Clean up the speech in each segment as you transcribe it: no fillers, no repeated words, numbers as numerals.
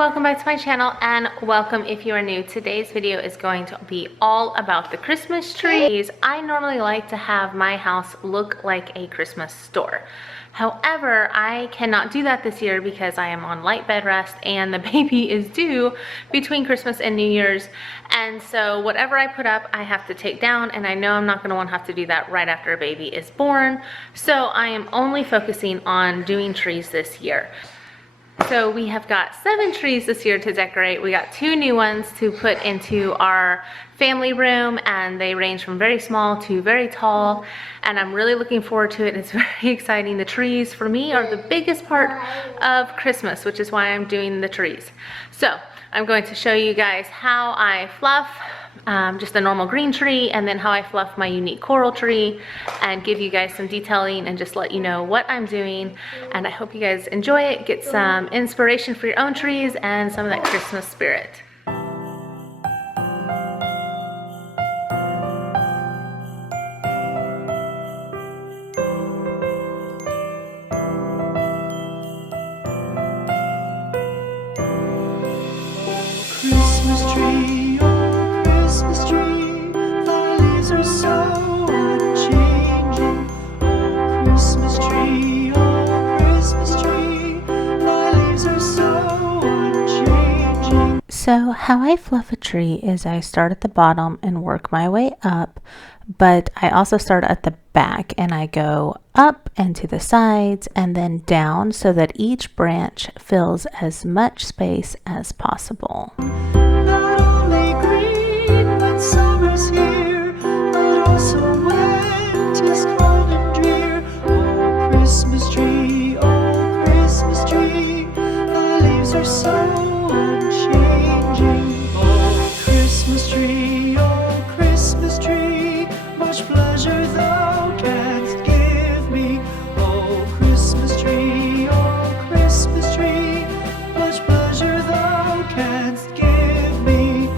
welcome back to my channel, and welcome if you are new. Today's video is going to be all about the Christmas trees. I normally like to have my house look like a Christmas store. However, I cannot do that this year because I am on light bed rest and the baby is due between Christmas and New Year's. And so whatever I put up, I have to take down, and I know I'm not going to want to have to do that right after a baby is born. So I am only focusing on doing trees this year. So we have got 7 trees this year to decorate. We got 2 new ones to put into our family room, and they range from very small to very tall, and I'm really looking forward to it. It's very exciting. The trees for me are the biggest part of Christmas, which is why I'm doing the trees. So I'm going to show you guys how I fluff just a normal green tree, and then how I fluff my unique coral tree, and give you guys some detailing and just let you know what I'm doing. And I hope you guys enjoy it, get some inspiration for your own trees and some of that Christmas spirit. Christmas tree, oh Christmas tree, thy leaves are so unchanging. Oh Christmas tree, thy leaves are so unchanging. So how I fluff a tree is I start at the bottom and work my way up, but I also start at the back and I go up and to the sides and then down so that each branch fills as much space as possible. Not only green when summer's here, but also winter's cold and drear. Oh Christmas tree, thy leaves are so unchanging. Oh Christmas tree, much pleasure thou canst give me. Oh Christmas tree, much pleasure thou canst give me.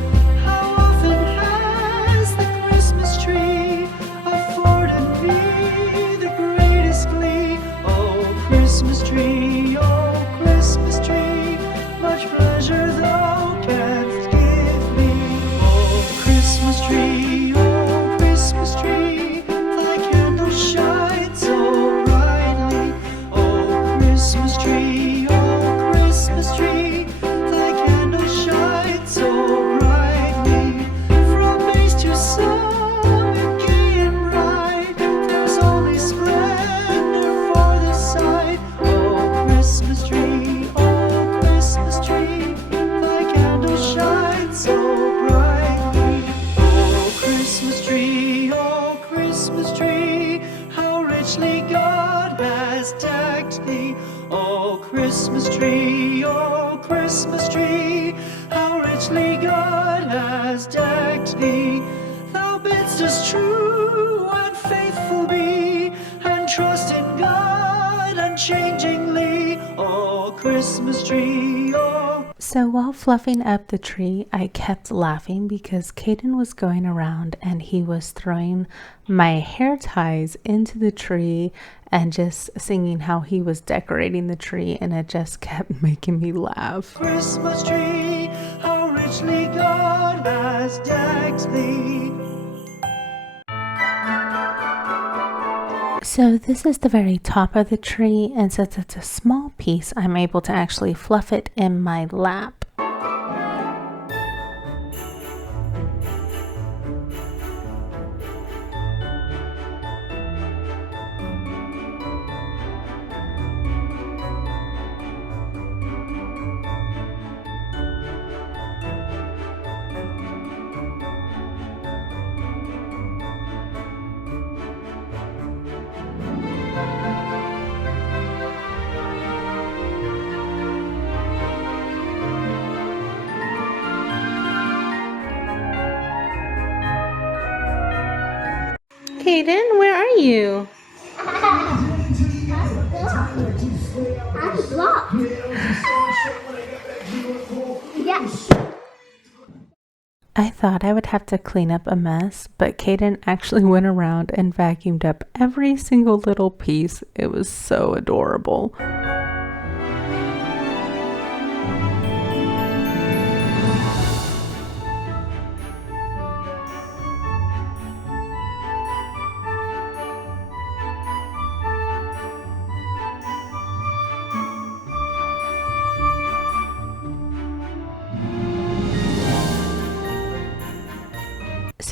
How often has the Christmas tree afforded me the greatest glee? Oh Christmas tree, much pleasure thou canst give me. Oh Christmas tree, thy candles shine so brightly. Oh Christmas tree, thy candles shine so brightly. From base to summit, gay and bright, there's only splendor for the sight. Oh Christmas tree, thy candles shine so brightly. Oh Christmas tree, how richly God has decked thee. Oh Christmas tree, how richly God has decked thee. Thou bidst us true and faithful be, and trust in God unchangingly. Oh Christmas tree, So while fluffing up the tree, I kept laughing because Caden was going around and he was throwing my hair ties into the tree and just singing how he was decorating the tree, and it just kept making me laugh. Christmas tree, how richly God has decked thee. So this is the very top of the tree, and since it's a small piece, I'm able to actually fluff it in my lap. Caden, where are you? I'm blocked. Yes. I thought I would have to clean up a mess, but Caden actually went around and vacuumed up every single little piece. It was so adorable.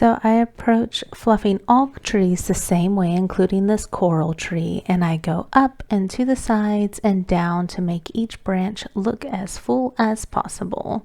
So I approach fluffing all trees the same way, including this coral tree, and I go up and to the sides and down to make each branch look as full as possible.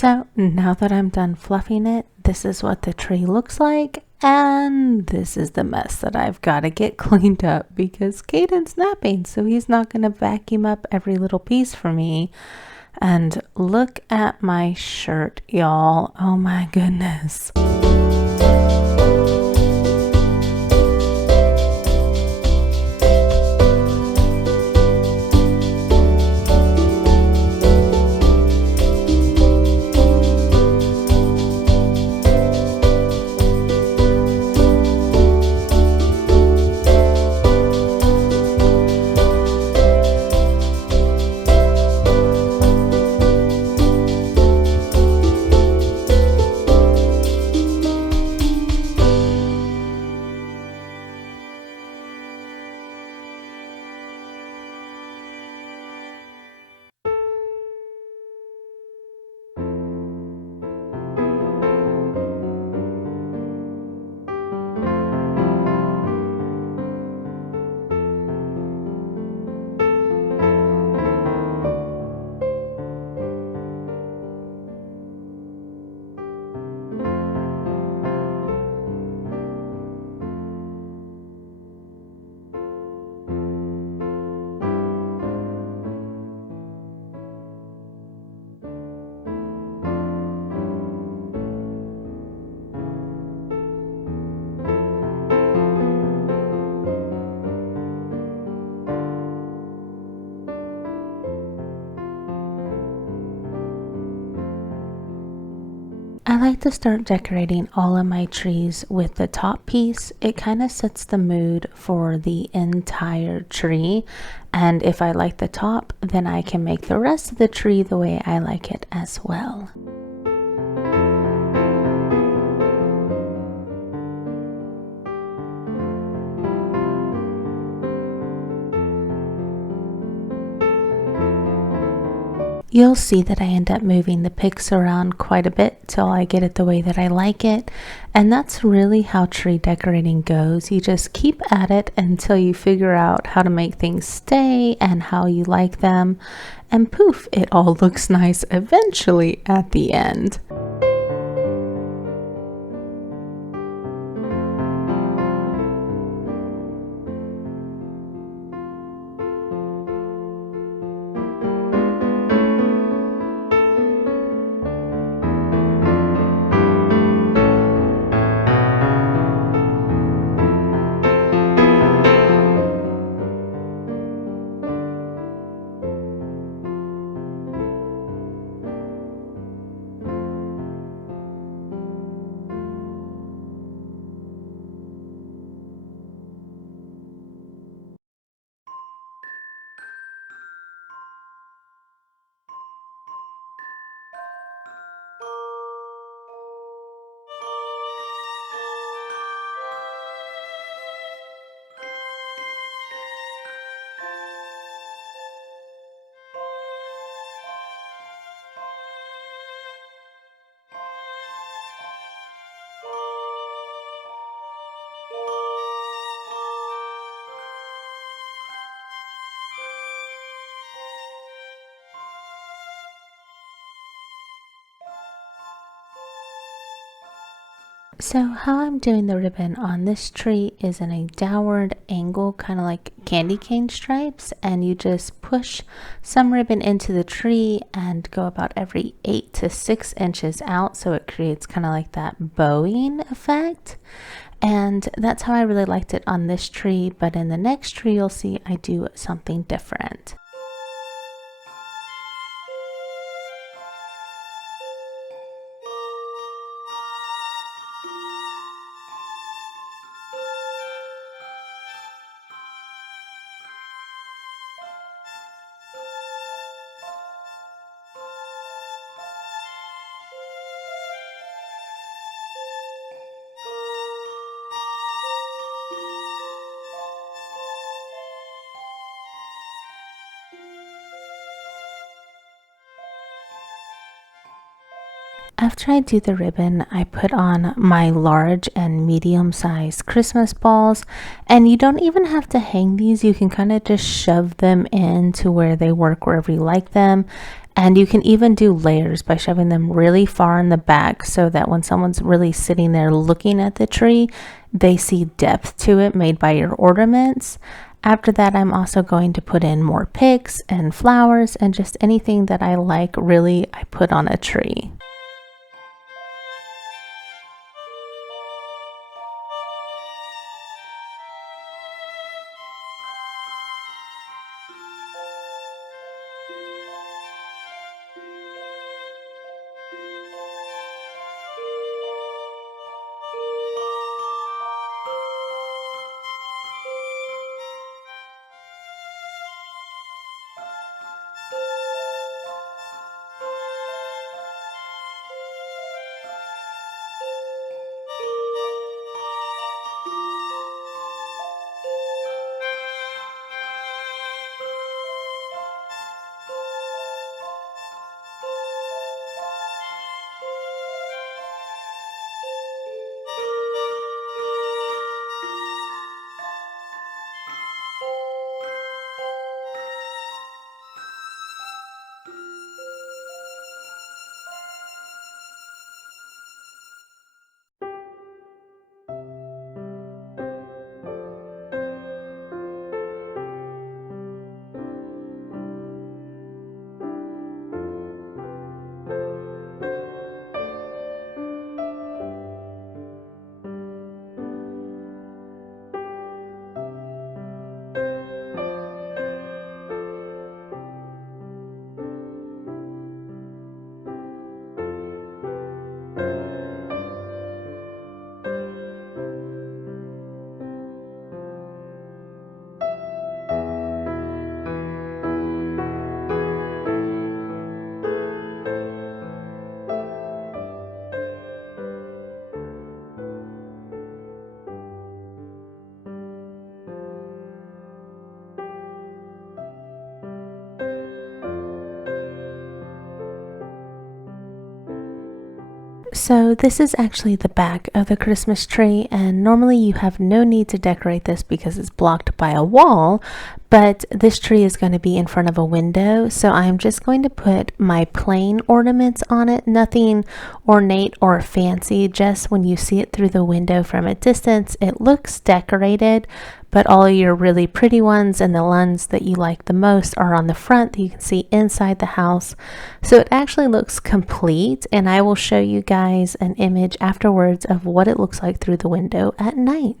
So now that I'm done fluffing it, this is what the tree looks like, and this is the mess that I've got to get cleaned up because Caden's napping, so he's not going to vacuum up every little piece for me. And look at my shirt, y'all. Oh my goodness. I like to start decorating all of my trees with the top piece. It kind of sets the mood for the entire tree. And if I like the top, then I can make the rest of the tree the way I like it as well. You'll see that I end up moving the picks around quite a bit till I get it the way that I like it. And that's really how tree decorating goes. You just keep at it until you figure out how to make things stay and how you like them. And poof, it all looks nice eventually at the end. So how I'm doing the ribbon on this tree is in a downward angle, kind of like candy cane stripes, and you just push some ribbon into the tree and go about every 8 to 6 inches out, so it creates kind of like that bowing effect. And that's how I really liked it on this tree, but in the next tree you'll see I do something different. After I do the ribbon, I put on my large and medium sized Christmas balls, and you don't even have to hang these. You can kind of just shove them into where they work wherever you like them. And you can even do layers by shoving them really far in the back so that when someone's really sitting there looking at the tree, they see depth to it made by your ornaments. After that, I'm also going to put in more picks and flowers and just anything that I like, really, I put on a tree. So this is actually the back of the Christmas tree, and normally you have no need to decorate this because it's blocked by a wall, but this tree is going to be in front of a window, so I'm just going to put my plain ornaments on it, nothing ornate or fancy. Just when you see it through the window from a distance, it looks decorated, but all your really pretty ones and the ones that you like the most are on the front that you can see inside the house. So it actually looks complete, and I will show you guys an image afterwards of what it looks like through the window at night.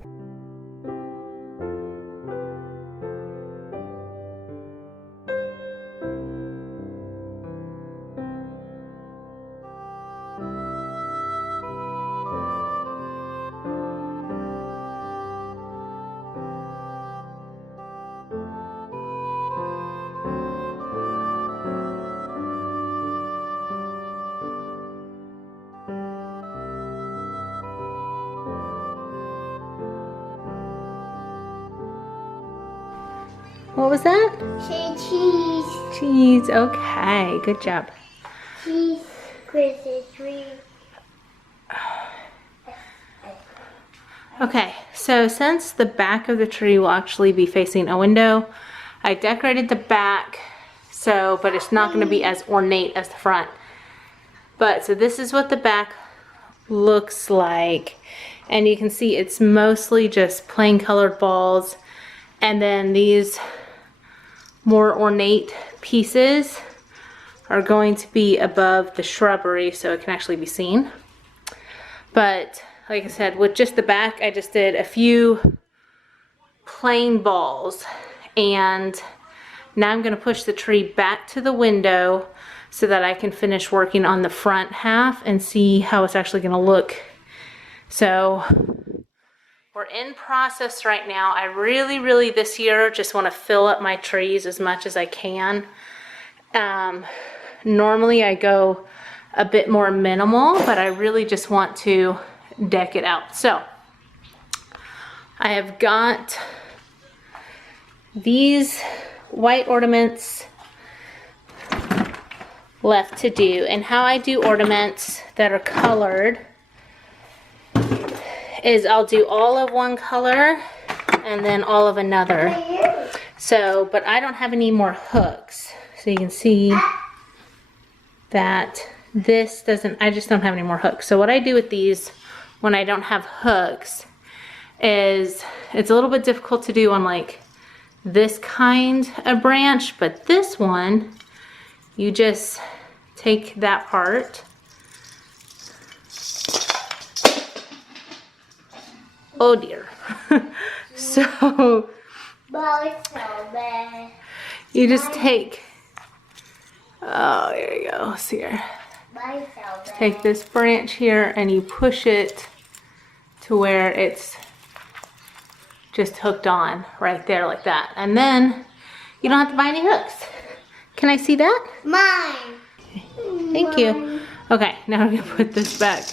What was that? Say cheese. Cheese. Okay, good job. Cheese Christmas tree. Okay, so since the back of the tree will actually be facing a window, I decorated the back, but it's not going to be as ornate as the front. But so this is what the back looks like. And you can see it's mostly just plain colored balls. And then these more ornate pieces are going to be above the shrubbery so it can actually be seen. But like I said, with just the back, I just did a few plain balls. And now I'm going to push the tree back to the window so that I can finish working on the front half and see how it's actually going to look. So we're in process right now. I really this year just want to fill up my trees as much as I can. Normally I go a bit more minimal, but I really just want to deck it out. So I have got these white ornaments left to do. And how I do ornaments that are colored is I'll do all of one color and then all of another. So, but I don't have any more hooks. So you can see that this doesn't, I just don't have any more hooks. So what I do with these when I don't have hooks is it's a little bit difficult to do on like this kind of branch, but this one, you just take that part. Oh dear. So you just take, oh, there you go, see here. Take this branch here and you push it to where it's just hooked on right there like that. And then you don't have to buy any hooks. Can I see that? Mine. Thank you. Okay, now I'm gonna put this back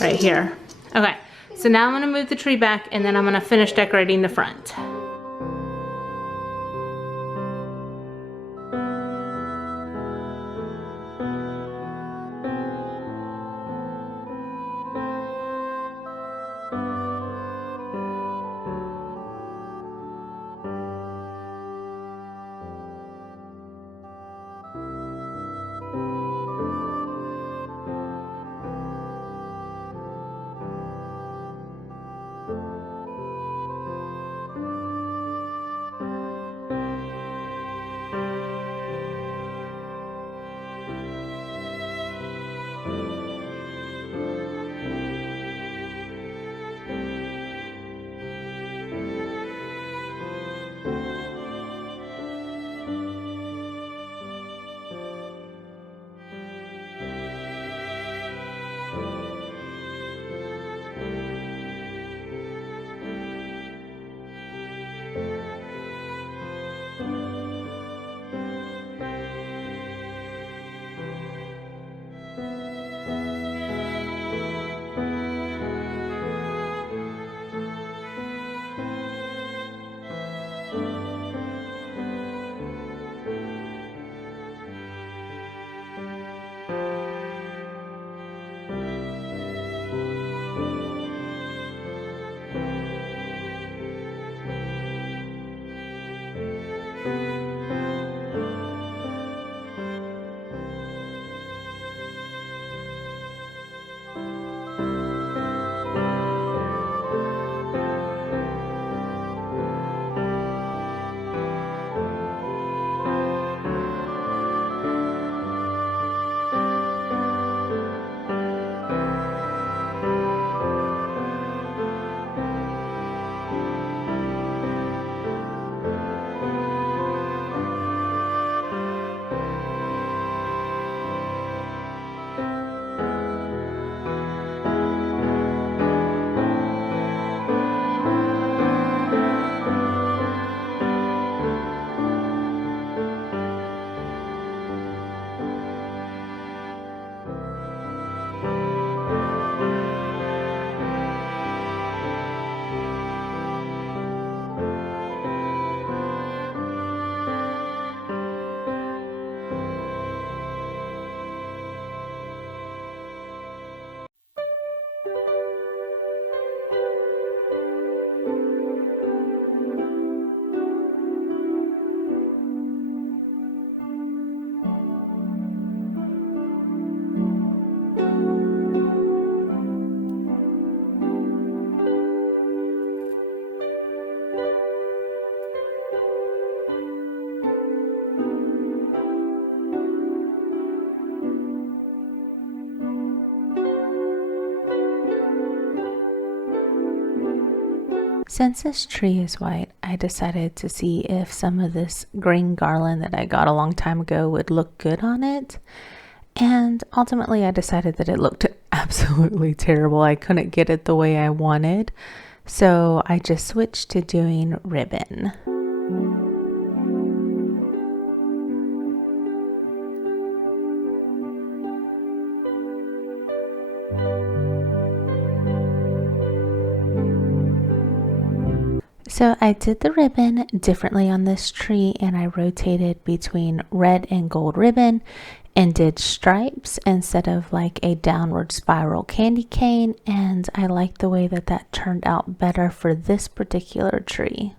right here. Okay, so now I'm gonna move the tree back and then I'm gonna finish decorating the front. Since this tree is white, I decided to see if some of this green garland that I got a long time ago would look good on it. And ultimately, I decided that it looked absolutely terrible. I couldn't get it the way I wanted. So I just switched to doing ribbon. So I did the ribbon differently on this tree, and I rotated between red and gold ribbon and did stripes instead of like a downward spiral candy cane, and I like the way that that turned out better for this particular tree.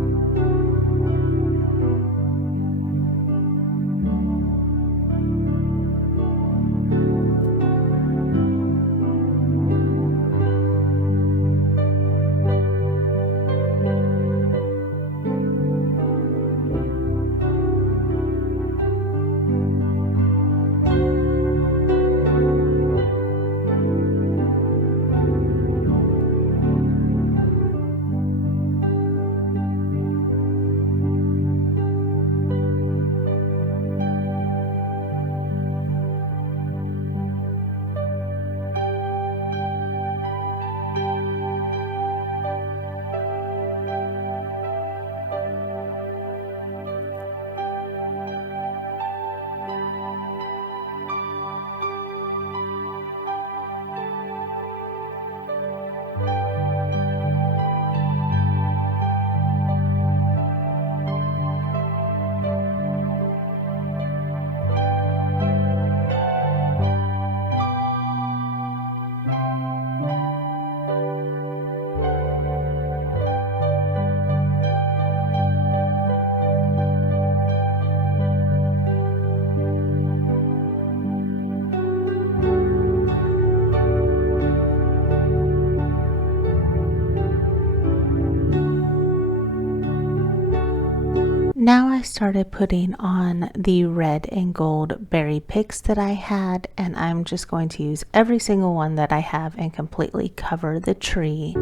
Now I started putting on the red and gold berry picks that I had, and I'm just going to use every single one that I have and completely cover the tree.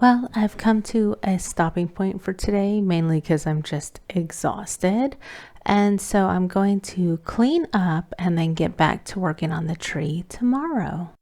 Well, I've come to a stopping point for today, mainly because I'm just exhausted. And so I'm going to clean up and then get back to working on the tree tomorrow.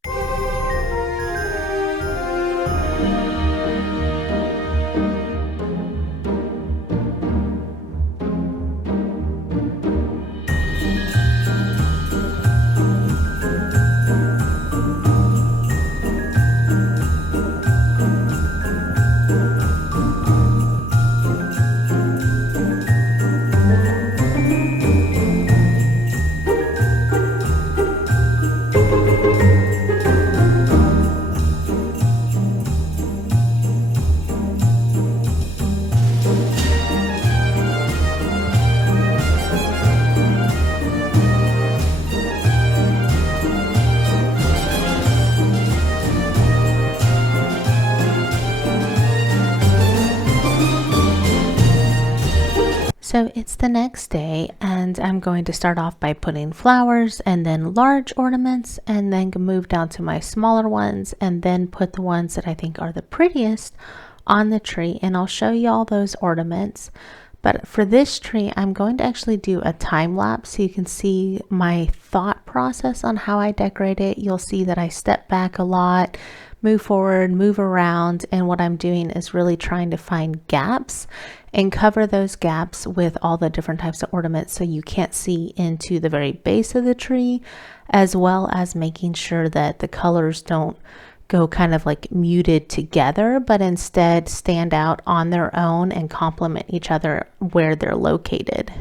So it's the next day, and I'm going to start off by putting flowers and then large ornaments, and then move down to my smaller ones and then put the ones that I think are the prettiest on the tree, and I'll show you all those ornaments. But for this tree, I'm going to actually do a time lapse so you can see my thought process on how I decorate it. You'll see that I step back a lot, move forward, move around, and what I'm doing is really trying to find gaps and cover those gaps with all the different types of ornaments so you can't see into the very base of the tree, as well as making sure that the colors don't go kind of like muted together, but instead stand out on their own and complement each other where they're located.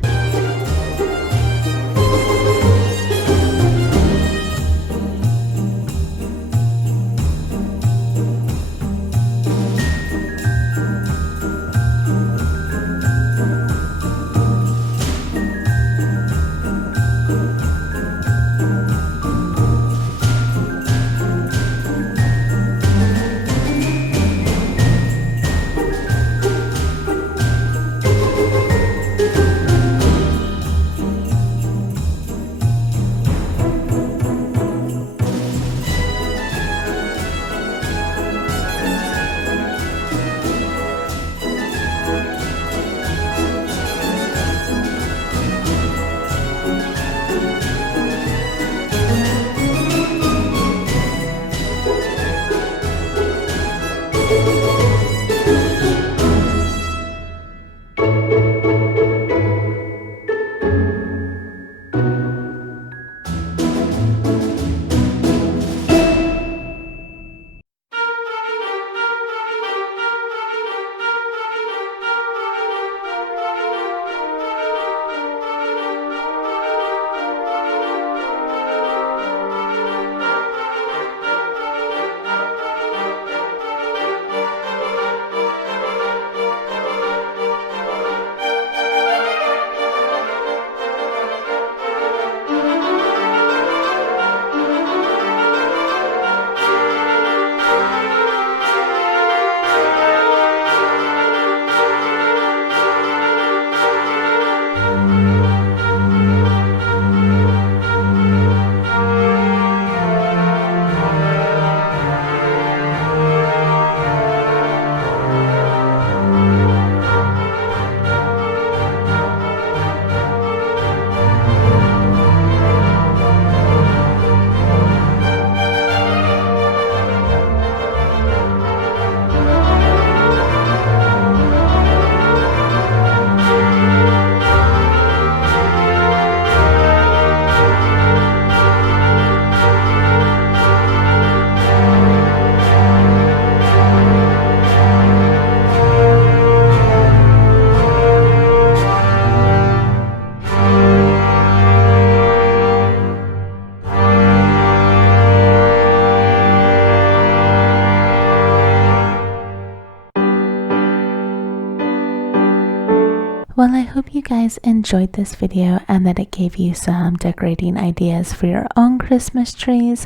guys enjoyed this video and that it gave you some decorating ideas for your own Christmas trees.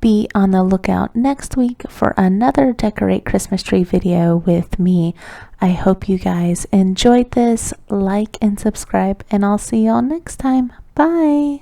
Be on the lookout next week for another Decorate Christmas Tree video with me. I hope you guys enjoyed this. Like and subscribe, and I'll see y'all next time. Bye!